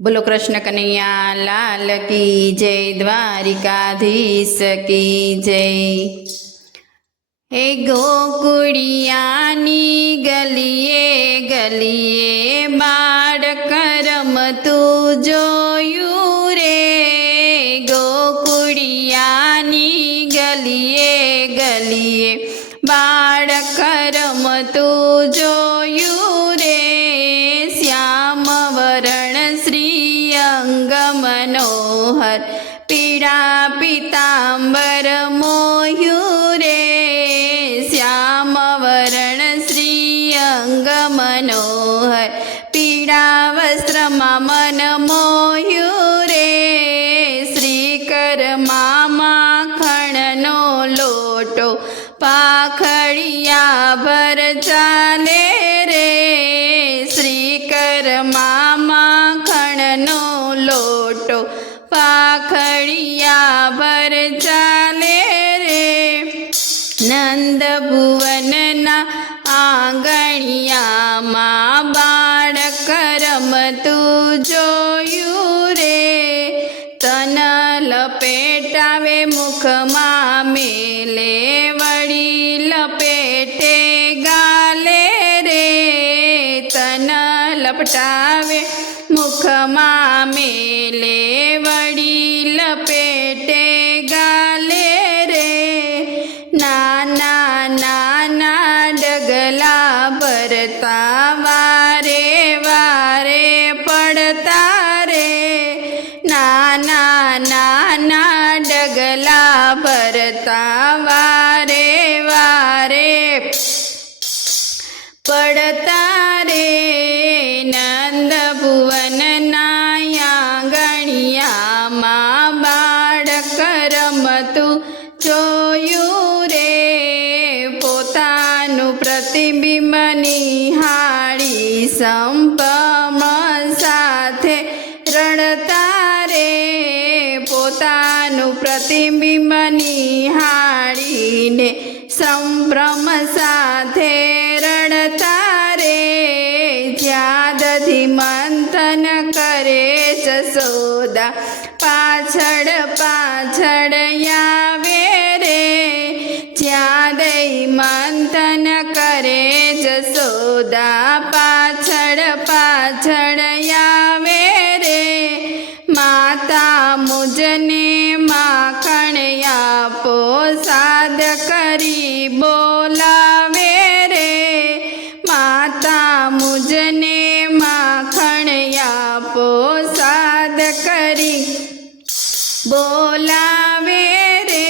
बोलो कृष्ण कन्हैया लाल की जय, द्वारिकाधीश की जय। हे गोकुड़ियानी गलिए गलिए बाळक रमતું જોયું રે। गोकुड़ियानी गलिए गलिए बाळक रमતું જોયું રે। श्याम वरण श्रीअंग मनोहर पीड़ा पीतांबर मोह्યું रे। श्याम वरण श्रीअंग मनोहर पीड़ा वस्त्रमा मन मोह्યું रे। श्रीकर माखणनो लोटो पाखड़िया भर चाले रे। श्रीकर माखणनो लोटो पाखड़िया भर चाले रे। नंद भुवनना आंगणिया मां बाळक रमતું જોયું રે। तन लपेटावे मुखमां मेले वળી लपेटे गाले रे। तन लपटावे मुखमां मेले वળી लपेटे गाले रे। नाना नाना डगला भरता वारे वारे पड़ता रे। नाना नाना डगला भरता वारे वारे पड़ता रे। नंद भुवनना आंगणिया मां बाळक रमતું જોયું રે। પોતાનું પ્રતિબિંબ નિહાળી સંભ્રમ સાથે રડતા રે। પોતાનું પ્રતિબિંબ નિહાળીને સંભ્રમ સાથે રડતા રે। જ્યાદથી મંથન કરે જશોદા પાછળ પાછળ આવે રે। જ્યાદય મંથન કરે જશોદા પાછળ પાછળ આવે રે। માતા મુજને માખણ આપો સાદ કરી બોલાવે રે। માતા મુજને માખણ આપો સાદ કરી બોલાવે રે।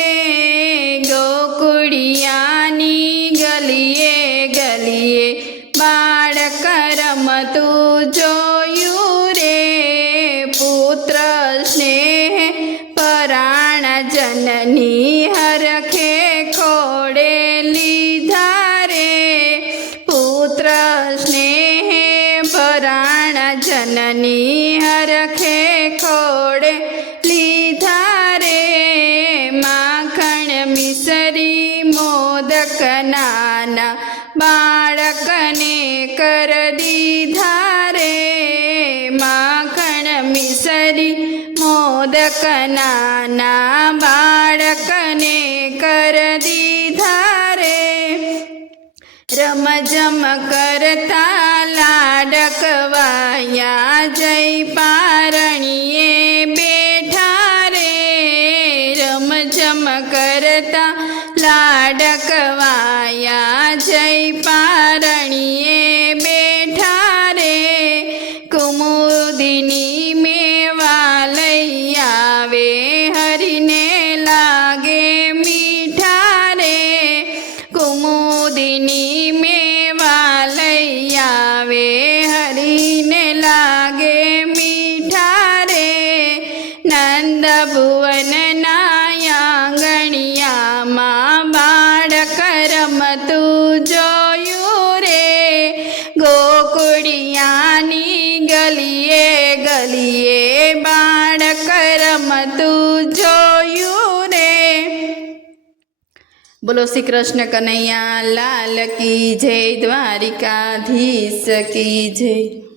गोकुड़ियानी गलिए गलिए बाळक रमતું જોયું રે। पुत्र स्नेह पराण जननी हरखे खोड़े लीधा रे। पुत्र स्नेह पराण जननी हरखे खोड़े लीधा रे। माखण मिसरी मोदक नाना बाळकने कर दीधा रे। माखण मिसरी मोदक नाना बाळकने कर दीधा रे। रमझम करता लाडकवाया जय पारणिये बेठा रे। रमझम करता लाडकवाया जय पारणिये बेठा रे। कुमुदिनी मेवा लई आवे हरिने लागे मीठा रे। कुमुदिनी मेवा लई आवे हरिने लागे मीठा रे। नंद भुवनना आंगणिया मां बाळक रमતું જોયું રે। गोकुड़ियानी गलिए गलिए बाळक रमતું જોયું રે। बोलो श्री कृष्ण कन्हैया लाल की जय, द्वारिकाधीश की जय।